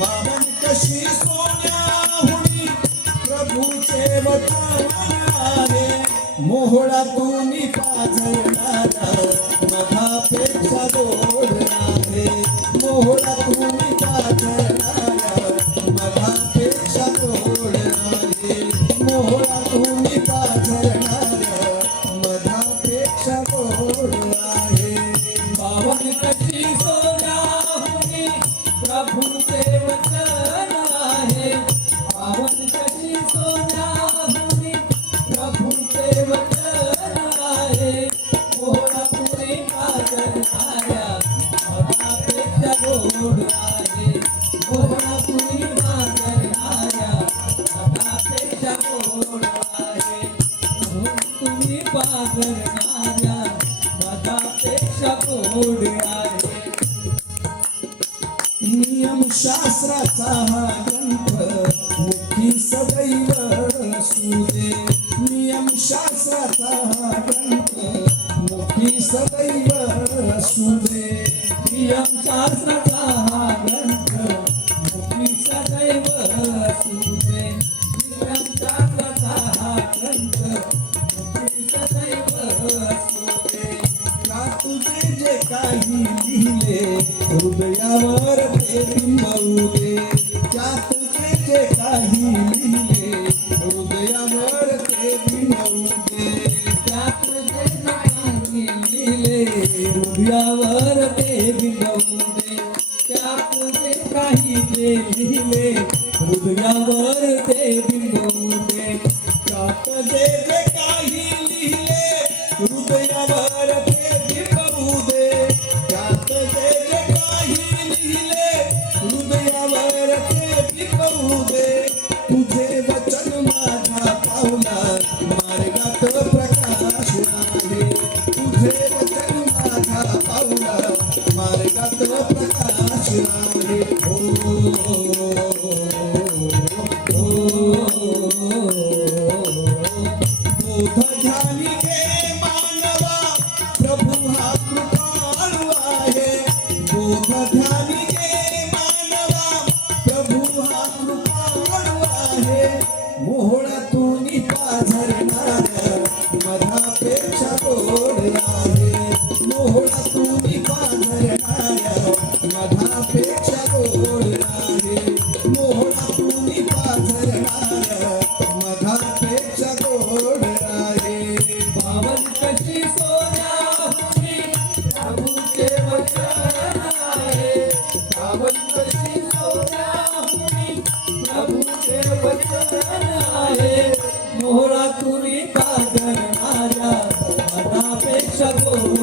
बाबन कशी सोन्या सोन्याहुनी प्रभूचे वतारे मोहळातून पाजळला करणाऱ्या नियम ग्रंथ मुखी सदैव सुरे नियम शास्त्राचा ग्रंथ मुखी सदैव नियम शास्त्राचा আমার দেবী মাউরে যা তোকে যে কাহিনীরে রোদে আমার দেবী মাউরে যা তোকে যে কাহিনীরে রোদে আমার দেবী মাউরে যা তোকে কাহিনীরে রোদে আমার দেবী মাউরে যা তোকে যে কাহিনীরে जाऊ दे तुझे वचन माझा पाहुला मार्गात प्रकाश आहे तुझे वचन माझा पाहुला मार्गात प्रकाश आहे हो झाली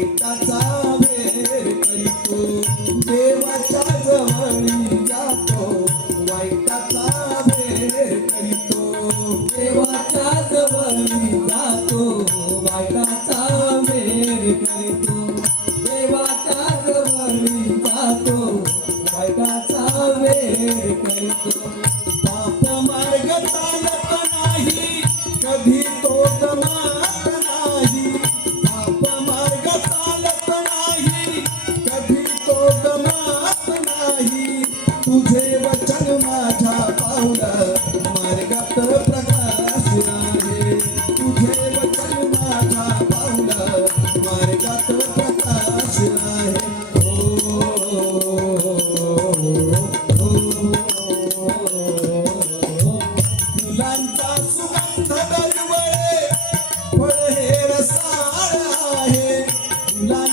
साव करीतो देवा चार वरी जातो वाईटाचा वेळ करीतो देवा जातो वायकाचा वेळ करतो देवा चार जातो वायदा चावे करतो life.